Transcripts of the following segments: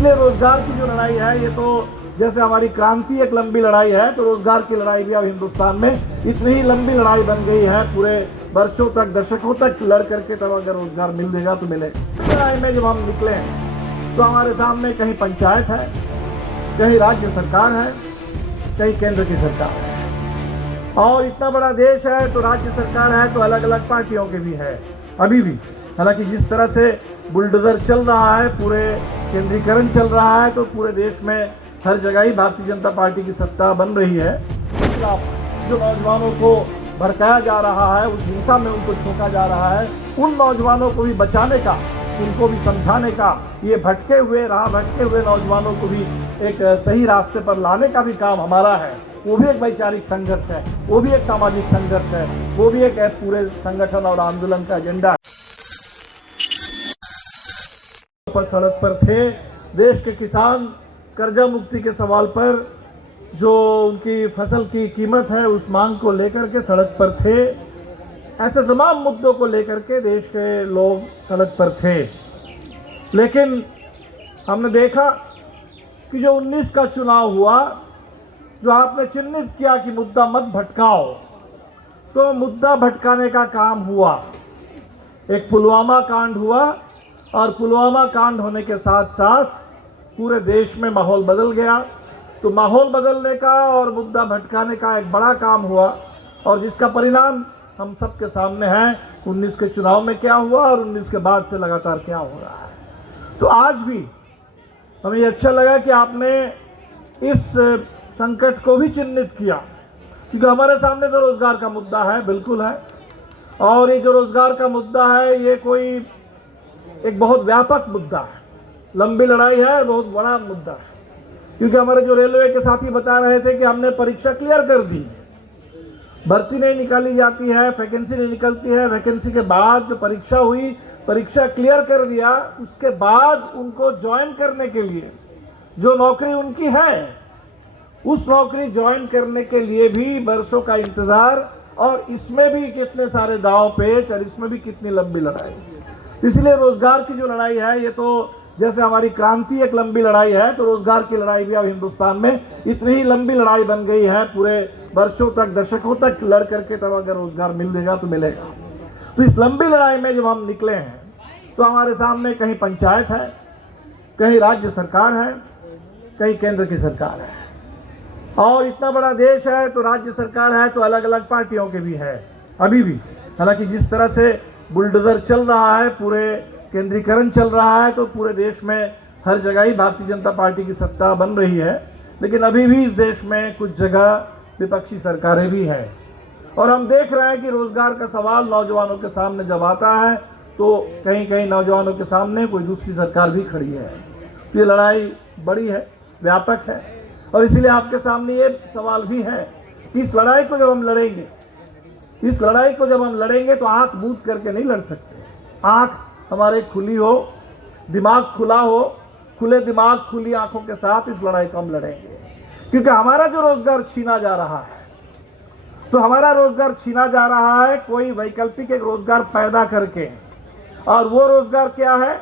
इसीलिए रोजगार की जो लड़ाई है, ये तो जैसे हमारी क्रांति एक लंबी लड़ाई है, तो रोजगार की लड़ाई भी अब हिंदुस्तान में इतनी ही लंबी लड़ाई बन गई है। पूरे वर्षों तक, दशकों तक लड़ करके तब अगर रोजगार मिल देगा तो मिलेगा। लड़ाई में जब हम निकले तो हमारे सामने कहीं पंचायत है, कहीं राज्य सरकार है, कहीं केंद्र की सरकार है। और इतना बड़ा देश है तो राज्य सरकार है तो अलग अलग पार्टियों के भी है अभी भी। हालांकि जिस तरह से बुलडोजर चल रहा है, पूरे केंद्रीकरण चल रहा है, तो पूरे देश में हर जगह ही भारतीय जनता पार्टी की सत्ता बन रही है। जो नौजवानों को भड़काया जा रहा है, उस हिंसा में उनको झोंका जा रहा है, उन नौजवानों को भी बचाने का, उनको भी समझाने का, ये भटके हुए नौजवानों को भी एक सही रास्ते पर लाने का भी काम हमारा है। वो भी एक वैचारिक संघर्ष है, वो भी एक सामाजिक संघर्ष है, वो भी एक पूरे संगठन और आंदोलन का एजेंडा है। सड़क पर थे देश के किसान, कर्जा मुक्ति के सवाल पर, जो उनकी फसल की कीमत है उस मांग को लेकर के सड़क पर थे। ऐसे तमाम मुद्दों को लेकर के देश के लोग सड़क पर थे। लेकिन हमने देखा कि जो 19 का चुनाव हुआ, जो आपने चिन्हित किया कि मुद्दा मत भटकाओ, तो मुद्दा भटकाने का काम हुआ। एक पुलवामा कांड हुआ और पुलवामा कांड होने के साथ साथ पूरे देश में माहौल बदल गया। तो माहौल बदलने का और मुद्दा भटकाने का एक बड़ा काम हुआ, और जिसका परिणाम हम सबके सामने है। 19 के चुनाव में क्या हुआ और 19 के बाद से लगातार क्या हो रहा है। तो आज भी हमें ये अच्छा लगा कि आपने इस संकट को भी चिन्हित किया, क्योंकि हमारे सामने तो रोजगार का मुद्दा है, बिल्कुल है। और ये जो रोजगार का मुद्दा है, ये कोई एक बहुत व्यापक मुद्दा है, लंबी लड़ाई है, बहुत बड़ा मुद्दा है। क्योंकि हमारे जो रेलवे के साथी बता रहे थे कि हमने परीक्षा क्लियर कर दी, भर्ती नहीं निकाली जाती है, वैकेंसी नहीं निकलती है, वैकेंसी के बाद जो परीक्षा हुई, परीक्षा क्लियर कर दिया, उसके बाद उनको ज्वाइन करने के लिए जो नौकरी उनकी है, उस नौकरी ज्वाइन करने के लिए भी वर्षों का इंतजार, और इसमें भी कितने सारे दांव पेच, और इसमें भी कितनी लंबी लड़ाई। इसलिए रोजगार की जो लड़ाई है, ये तो जैसे हमारी क्रांति एक लंबी लड़ाई है, तो रोजगार की लड़ाई भी अब हिंदुस्तान में इतनी ही लंबी लड़ाई बन गई है। पूरे वर्षों तक, दशकों तक लड़ करके तब अगर रोजगार मिल देगा तो मिलेगा। तो इस लंबी लड़ाई में जब हम निकले हैं तो हमारे सामने कहीं पंचायत है, कहीं राज्य सरकार है, कहीं केंद्र की सरकार है। और इतना बड़ा देश है तो राज्य सरकार है तो अलग अलग पार्टियों के भी है अभी भी। हालांकि जिस तरह से बुलडोजर चल रहा है, पूरे केंद्रीकरण चल रहा है, तो पूरे देश में हर जगह ही भारतीय जनता पार्टी की सत्ता बन रही है। लेकिन अभी भी इस देश में कुछ जगह विपक्षी सरकारें भी हैं। और हम देख रहे हैं कि रोजगार का सवाल नौजवानों के सामने जब आता है, तो कहीं कहीं नौजवानों के सामने कोई दूसरी सरकार भी खड़ी है। ये लड़ाई बड़ी है, व्यापक है, और इसीलिए आपके सामने ये सवाल भी है कि इस लड़ाई को जब हम लड़ेंगे तो आंख मूंद करके नहीं लड़ सकते। आंख हमारे खुली हो, दिमाग खुला हो, खुले दिमाग खुली आंखों के साथ इस लड़ाई को हम लड़ेंगे। क्योंकि हमारा जो रोजगार छीना जा रहा है, तो हमारा रोजगार छीना जा रहा है कोई वैकल्पिक एक रोजगार पैदा करके। और वो रोजगार क्या है?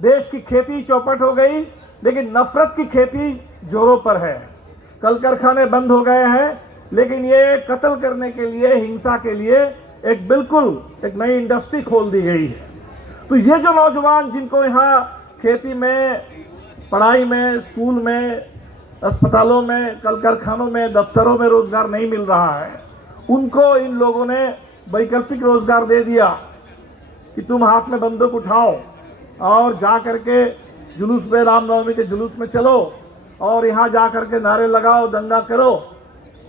देश की खेती चौपट हो गई, लेकिन नफरत की खेती जोरों पर है। कल कारखाने बंद हो गए हैं, लेकिन ये कत्ल करने के लिए, हिंसा के लिए एक नई इंडस्ट्री खोल दी गई है। तो ये जो नौजवान जिनको यहाँ खेती में, पढ़ाई में, स्कूल में, अस्पतालों में, कल कारखानों में, दफ्तरों में रोजगार नहीं मिल रहा है, उनको इन लोगों ने वैकल्पिक रोजगार दे दिया कि तुम हाथ में बंदूक उठाओ और जा करके जुलूस में, रामनवमी के जुलूस में चलो, और यहाँ जा करके नारे लगाओ, दंगा करो,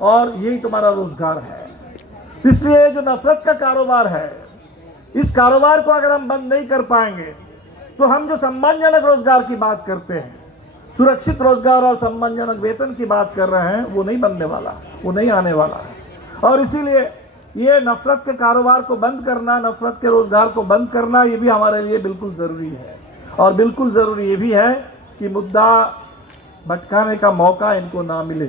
और यही तुम्हारा रोजगार है। इसलिए जो नफरत का कारोबार है, इस कारोबार को अगर हम बंद नहीं कर पाएंगे, तो हम जो सम्मानजनक रोजगार की बात करते हैं, सुरक्षित रोजगार और सम्मानजनक वेतन की बात कर रहे हैं, वो नहीं बनने वाला, वो नहीं आने वाला है। और इसीलिए ये नफरत के कारोबार को बंद करना, नफरत के रोजगार को बंद करना, ये भी हमारे लिए बिल्कुल ज़रूरी है। और बिल्कुल ज़रूरी ये भी है कि मुद्दा भटकाने का मौका इनको ना मिले।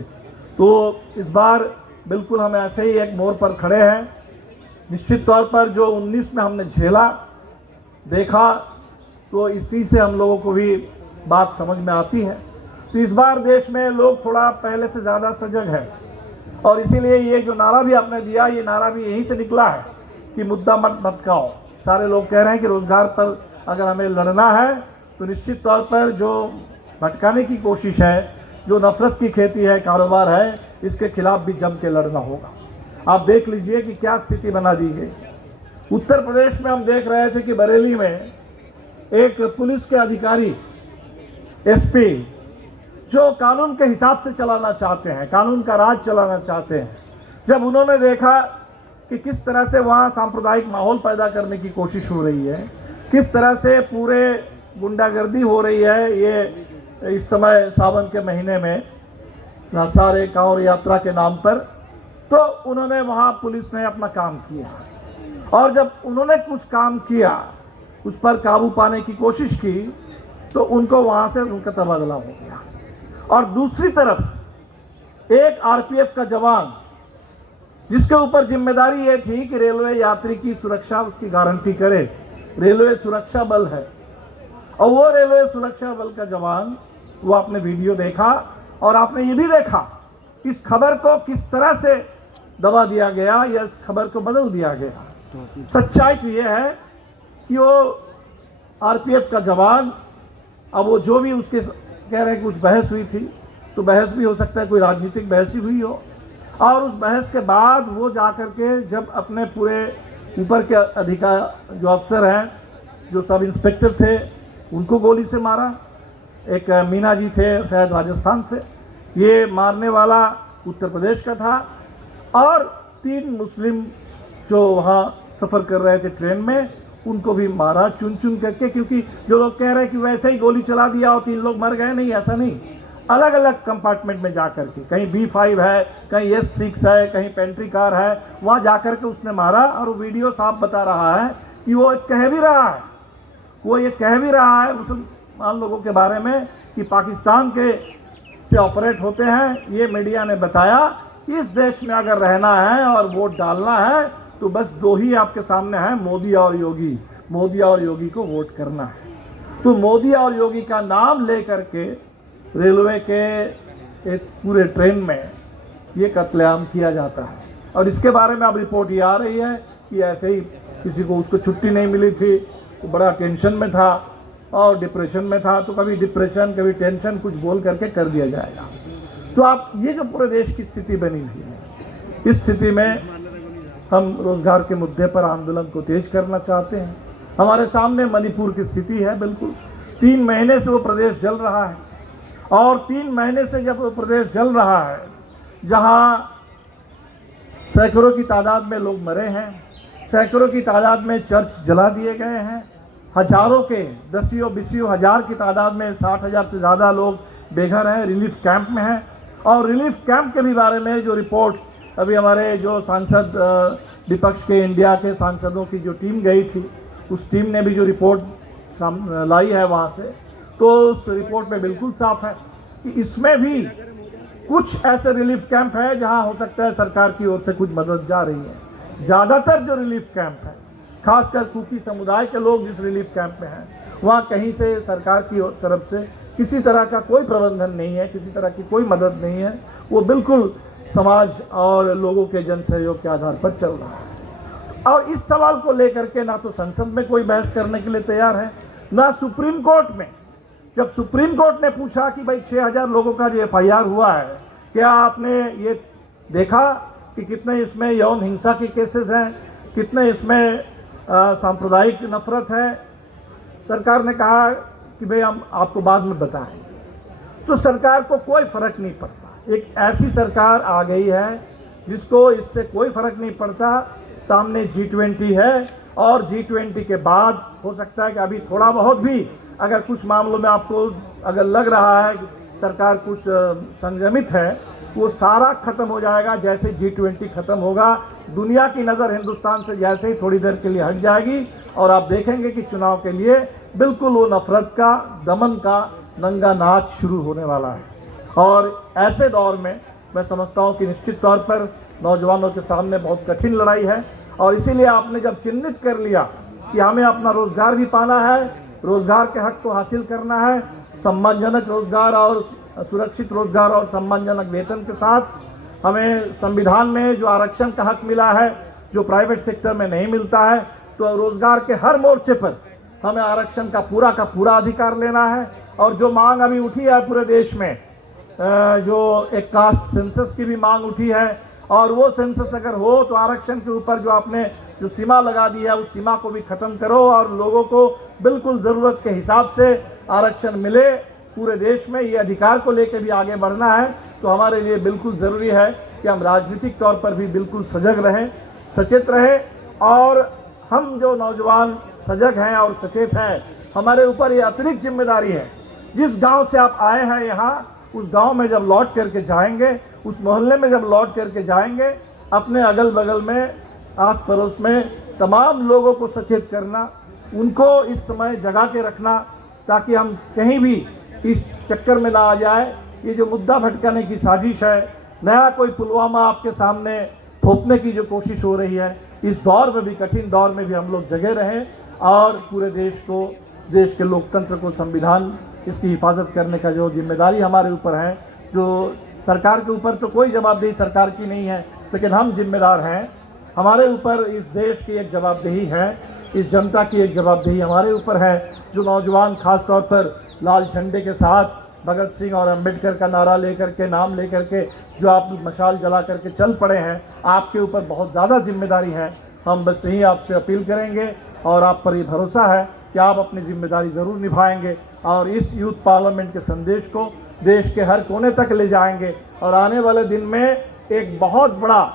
तो इस बार बिल्कुल हम ऐसे ही एक मोड़ पर खड़े हैं। निश्चित तौर पर जो 19 में हमने झेला, देखा, तो इसी से हम लोगों को भी बात समझ में आती है। तो इस बार देश में लोग थोड़ा पहले से ज़्यादा सजग है और इसीलिए ये जो नारा भी आपने दिया, ये नारा भी यहीं से निकला है कि मुद्दा मत भटकाओ। सारे लोग कह रहे हैं कि रोजगार पर अगर हमें लड़ना है तो निश्चित तौर पर जो भटकाने की कोशिश है, जो नफरत की खेती है, कारोबार है, इसके खिलाफ भी जम के लड़ना होगा। आप देख लीजिए कि क्या स्थिति बना दी गई। उत्तर प्रदेश में हम देख रहे थे कि बरेली में एक पुलिस के अधिकारी, एसपी, जो कानून के हिसाब से चलाना चाहते हैं, कानून का राज चलाना चाहते हैं, जब उन्होंने देखा कि किस तरह से वहाँ सांप्रदायिक माहौल पैदा करने की कोशिश हो रही है, किस तरह से पूरे गुंडागर्दी हो रही है, ये इस समय सावन के महीने में सारे कांवड़ यात्रा के नाम पर, तो उन्होंने वहाँ पुलिस ने अपना काम किया और जब उन्होंने कुछ काम किया, उस पर काबू पाने की कोशिश की, तो उनको वहाँ से उनका तबादला हो गया। और दूसरी तरफ एक आरपीएफ का जवान, जिसके ऊपर जिम्मेदारी ये थी कि रेलवे यात्री की सुरक्षा उसकी गारंटी करे, रेलवे सुरक्षा बल है, और वो रेलवे सुरक्षा बल का जवान, वो आपने वीडियो देखा और आपने ये भी देखा इस खबर को किस तरह से दबा दिया गया या इस खबर को बदल दिया गया। सच्चाई तो ये है कि वो आरपीएफ का जवान, अब वो जो भी उसके कह रहे हैं कुछ बहस हुई थी, तो बहस भी हो सकता है कोई राजनीतिक बहस ही हुई हो, और उस बहस के बाद वो जाकर के जब अपने पूरे ऊपर के अधिकार जो अफसर हैं, जो सब इंस्पेक्टर थे, उनको गोली से मारा। एक मीना जी थे शायद राजस्थान से, ये मारने वाला उत्तर प्रदेश का था, और 3 मुस्लिम जो वहाँ सफ़र कर रहे थे ट्रेन में, उनको भी मारा चुन चुन करके। क्योंकि जो लोग कह रहे हैं कि वैसे ही गोली चला दिया और 3 लोग मर गए, नहीं, ऐसा नहीं, अलग अलग कंपार्टमेंट में जाकर के, कहीं B5 है, कहीं S6 है, कहीं पेंट्री कार है, वहाँ जाकर के उसने मारा। और वो वीडियो साफ बता रहा है कि वो कह भी रहा है, वो ये कह भी रहा है मुसलमान लोगों के बारे में कि पाकिस्तान के से ऑपरेट होते हैं। ये मीडिया ने बताया कि इस देश में अगर रहना है और वोट डालना है तो बस 2 ही आपके सामने हैं, मोदी और योगी। मोदी और योगी को वोट करना है। तो मोदी और योगी का नाम लेकर के रेलवे के एक पूरे ट्रेन में ये कत्लेआम किया जाता है। और इसके बारे में अब रिपोर्ट ये आ रही है कि ऐसे ही किसी को उसको छुट्टी नहीं मिली थी, तो बड़ा टेंशन में था और डिप्रेशन में था, तो कभी डिप्रेशन कभी टेंशन कुछ बोल करके कर दिया जाएगा। तो आप ये जो पूरे देश की स्थिति बनी हुई है, इस स्थिति में हम रोजगार के मुद्दे पर आंदोलन को तेज करना चाहते हैं। हमारे सामने मणिपुर की स्थिति है, बिल्कुल 3 महीने से वो प्रदेश जल रहा है, और 3 महीने से जब वो प्रदेश जल रहा है, जहाँ सैकड़ों की तादाद में लोग मरे हैं, सैकड़ों की तादाद में चर्च जला दिए गए हैं, हजारों के 10-20 हजार की तादाद में 60,000 से ज़्यादा लोग बेघर हैं, रिलीफ कैंप में हैं। और रिलीफ कैंप के भी बारे में जो रिपोर्ट अभी हमारे जो सांसद विपक्ष के इंडिया के सांसदों की जो टीम गई थी, उस टीम ने भी जो रिपोर्ट लाई है वहाँ से, तो उस रिपोर्ट में बिल्कुल साफ है कि इसमें भी कुछ ऐसे रिलीफ कैंप है जहाँ हो सकता है सरकार की ओर से कुछ मदद जा रही है। ज़्यादातर जो रिलीफ कैंप है, खासकर कुकी समुदाय के लोग जिस रिलीफ कैंप में हैं, वहाँ कहीं से सरकार की तरफ से किसी तरह का कोई प्रबंधन नहीं है, किसी तरह की कोई मदद नहीं है। वो बिल्कुल समाज और लोगों के जन सहयोग के आधार पर चल रहा है। और इस सवाल को लेकर के ना तो संसद में कोई बहस करने के लिए तैयार है, ना सुप्रीम कोर्ट में। जब सुप्रीम कोर्ट ने पूछा कि भाई 6,000 लोगों का जो FIR हुआ है, क्या आपने ये देखा कि कितने इसमें यौन हिंसा के केसेस हैं, कितने इसमें सांप्रदायिक नफरत है? सरकार ने कहा कि भाई हम आपको बाद में बताएं। तो सरकार को कोई फर्क नहीं पड़ता। एक ऐसी सरकार आ गई है जिसको इससे कोई फर्क नहीं पड़ता। सामने G20 है, और G20 के बाद हो सकता है कि अभी थोड़ा बहुत भी अगर कुछ मामलों में आपको अगर लग रहा है कि सरकार कुछ संयमित है, वो सारा खत्म हो जाएगा। जैसे G20 खत्म होगा, दुनिया की नज़र हिंदुस्तान से जैसे ही थोड़ी देर के लिए हट जाएगी, और आप देखेंगे कि चुनाव के लिए बिल्कुल वो नफरत का, दमन का नंगा नाच शुरू होने वाला है। और ऐसे दौर में मैं समझता हूँ कि निश्चित तौर पर नौजवानों के सामने बहुत कठिन लड़ाई है। और इसीलिए आपने जब चिन्हित कर लिया कि हमें अपना रोजगार भी पाना है, रोजगार के हक को हासिल करना है, सम्मानजनक रोजगार और सुरक्षित रोजगार और सम्मानजनक वेतन के साथ हमें संविधान में जो आरक्षण का हक मिला है, जो प्राइवेट सेक्टर में नहीं मिलता है, तो रोजगार के हर मोर्चे पर हमें आरक्षण का पूरा अधिकार लेना है। और जो मांग अभी उठी है पूरे देश में, जो एक कास्ट सेंसस की भी मांग उठी है, और वो सेंसस अगर हो तो आरक्षण के ऊपर जो आपने जो सीमा लगा दी है उस सीमा को भी खत्म करो और लोगों को बिल्कुल ज़रूरत के हिसाब से आरक्षण मिले पूरे देश में। ये अधिकार को लेकर भी आगे बढ़ना है, तो हमारे लिए बिल्कुल ज़रूरी है कि हम राजनीतिक तौर पर भी बिल्कुल सजग रहें, सचेत रहें। और हम जो नौजवान सजग हैं और सचेत हैं, हमारे ऊपर ये अतिरिक्त जिम्मेदारी है। जिस गांव से आप आए हैं यहाँ, उस गांव में जब लौट करके जाएंगे, उस मोहल्ले में जब लौट करके जाएंगे, अपने अगल बगल में, आस पड़ोस में तमाम लोगों को सचेत करना, उनको इस समय जगा के रखना, ताकि हम कहीं भी इस चक्कर में ना आ जाए। ये जो मुद्दा भटकाने की साजिश है, नया कोई पुलवामा आपके सामने थोपने की जो कोशिश हो रही है, इस दौर में भी, कठिन दौर में भी हम लोग जगे रहें और पूरे देश को, देश के लोकतंत्र को, संविधान, इसकी हिफाजत करने का जो जिम्मेदारी हमारे ऊपर है, जो सरकार के ऊपर तो कोई जवाबदेही सरकार की नहीं है, लेकिन हम जिम्मेदार हैं। हमारे ऊपर इस देश की एक जवाबदेही है, इस जनता की एक जवाबदेही हमारे ऊपर है। जो नौजवान खास तौर पर लाल झंडे के साथ भगत सिंह और अंबेडकर का नारा लेकर के, नाम लेकर के जो आप मशाल जला करके चल पड़े हैं, आपके ऊपर बहुत ज़्यादा जिम्मेदारी है। हम बस यही आपसे अपील करेंगे और आप पर ये भरोसा है कि आप अपनी जिम्मेदारी ज़रूर निभाएंगे और इस यूथ पार्लियामेंट के संदेश को देश के हर कोने तक ले जाएंगे। और आने वाले दिन में एक बहुत बड़ा,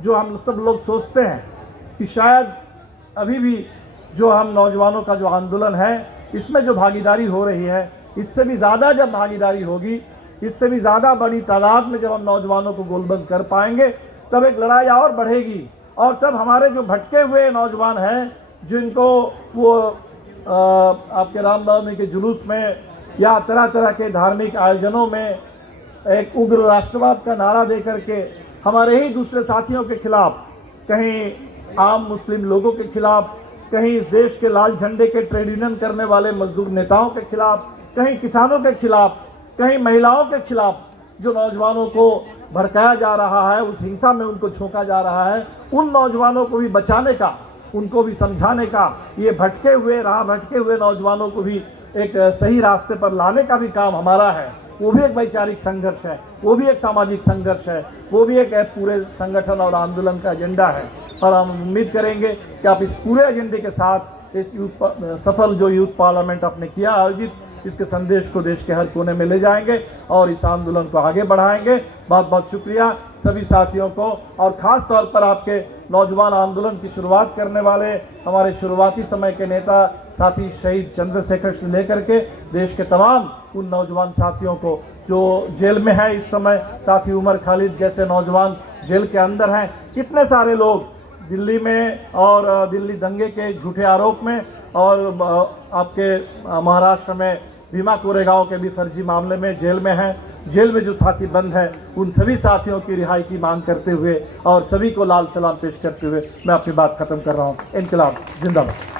जो हम सब लोग सोचते हैं कि शायद अभी भी जो हम नौजवानों का जो आंदोलन है, इसमें जो भागीदारी हो रही है, इससे भी ज़्यादा जब भागीदारी होगी, इससे भी ज़्यादा बड़ी तादाद में जब हम नौजवानों को गोलबंद कर पाएंगे, तब एक लड़ाई और बढ़ेगी। और तब हमारे जो भटके हुए नौजवान हैं, जिनको वो आपके रामनवमी के जुलूस में या तरह तरह के धार्मिक आयोजनों में एक उग्र राष्ट्रवाद का नारा दे करके हमारे ही दूसरे साथियों के खिलाफ, कहीं आम मुस्लिम लोगों के खिलाफ, कहीं इस देश के लाल झंडे के ट्रेड यूनियन करने वाले मजदूर नेताओं के खिलाफ, कहीं किसानों के खिलाफ, कहीं महिलाओं के खिलाफ जो नौजवानों को भड़काया जा रहा है, उस हिंसा में उनको झोंका जा रहा है, उन नौजवानों को भी बचाने का, उनको भी समझाने का, ये भटके हुए नौजवानों को भी एक सही रास्ते पर लाने का भी काम हमारा है। वो भी एक वैचारिक संघर्ष है, वो भी एक सामाजिक संघर्ष है, वो भी एक पूरे संगठन और आंदोलन का एजेंडा है। और हम उम्मीद करेंगे कि आप इस पूरे एजेंडे के साथ इस सफल जो यूथ पार्लियामेंट आपने किया आयोजित, इसके संदेश को देश के हर कोने में ले जाएंगे और इस आंदोलन को आगे बढ़ाएंगे। बहुत बहुत शुक्रिया सभी साथियों को, और ख़ास तौर पर आपके नौजवान आंदोलन की शुरुआत करने वाले हमारे शुरुआती समय के नेता साथी शहीद चंद्रशेखर से लेकर के देश के तमाम उन नौजवान साथियों को जो जेल में है इस समय, साथी उमर खालिद जैसे नौजवान जेल के अंदर हैं। कितने सारे लोग दिल्ली में और दिल्ली दंगे के झूठे आरोप में, और आपके महाराष्ट्र में भीमा कोरेगांव के भी फर्जी मामले में जेल में हैं। जेल में जो साथी बंद हैं, उन सभी साथियों की रिहाई की मांग करते हुए और सभी को लाल सलाम पेश करते हुए मैं अपनी बात खत्म कर रहा हूँ। इनकलाब जिंदाबाद।